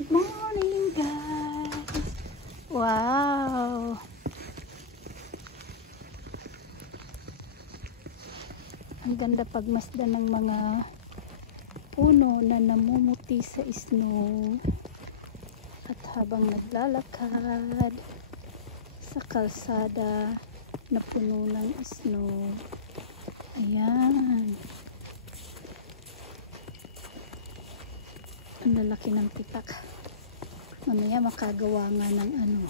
Good morning, guys. Wow. Ang ganda pagmasdan ng mga puno na namumuti sa snow. At habang naglalakad sa kalsada na puno ng snow. Ayan. Ang lalaki ng tipak. Mamaya makagawa nga ng ano.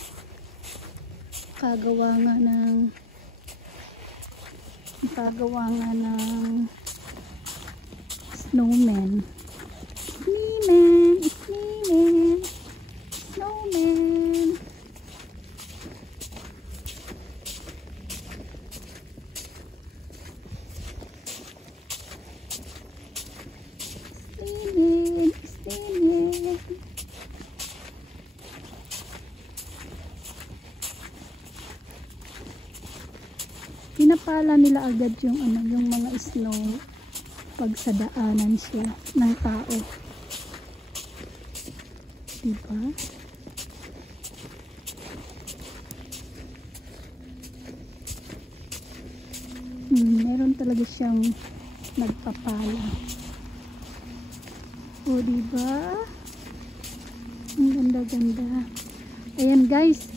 Makagawa nga ng snowman. Snowman. Snowman. Pinapala nila agad yung mga snow pag sa daanan siya ng tao. Diba? Meron talaga siyang nagpapala. O diba? Ang ganda-ganda. Ayan guys,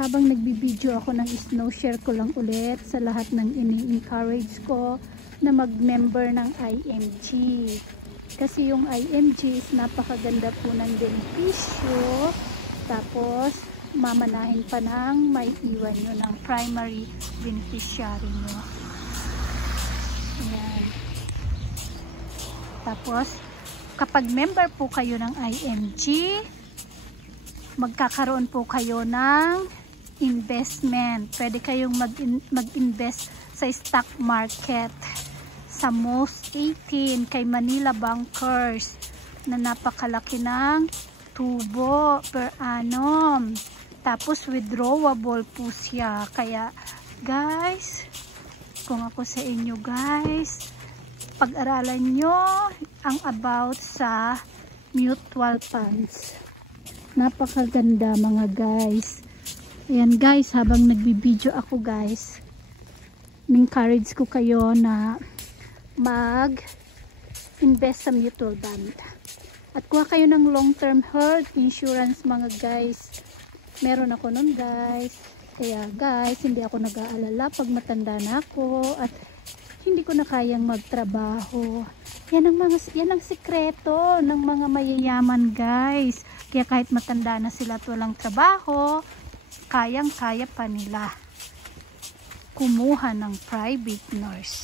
habang nagbibideo ako ng snow, share ko lang ulit sa lahat ng ini-encourage ko na mag-member ng IMG. Kasi yung IMG is napakaganda po ng benepisyo. Tapos, mamanahin pa ng may iwan nyo ng primary beneficiary nyo. Ayan. Tapos, kapag member po kayo ng IMG, magkakaroon po kayo ng investment. Pwede kayong mag-invest sa stock market sa Most 18 kay Manila Bankers na napakalaki ng tubo per annum. Tapos withdrawable po siya. Kaya guys, kung ako sa inyo guys, pag-aralan nyo ang about sa mutual funds. Napakaganda mga guys. Ayan guys, habang nagbibideo ako guys, encourage ko kayo na mag-invest sa mutual fund. At kuha kayo ng long-term health insurance mga guys. Meron ako nun guys. Kaya guys, hindi ako nag-aalala pag matanda na ako at hindi ko na kayang magtrabaho. Yan ang sikreto ng mga mayayaman guys. Kaya kahit matanda na sila at walang trabaho, kayang-kaya pa nila kumuha ng private nurse.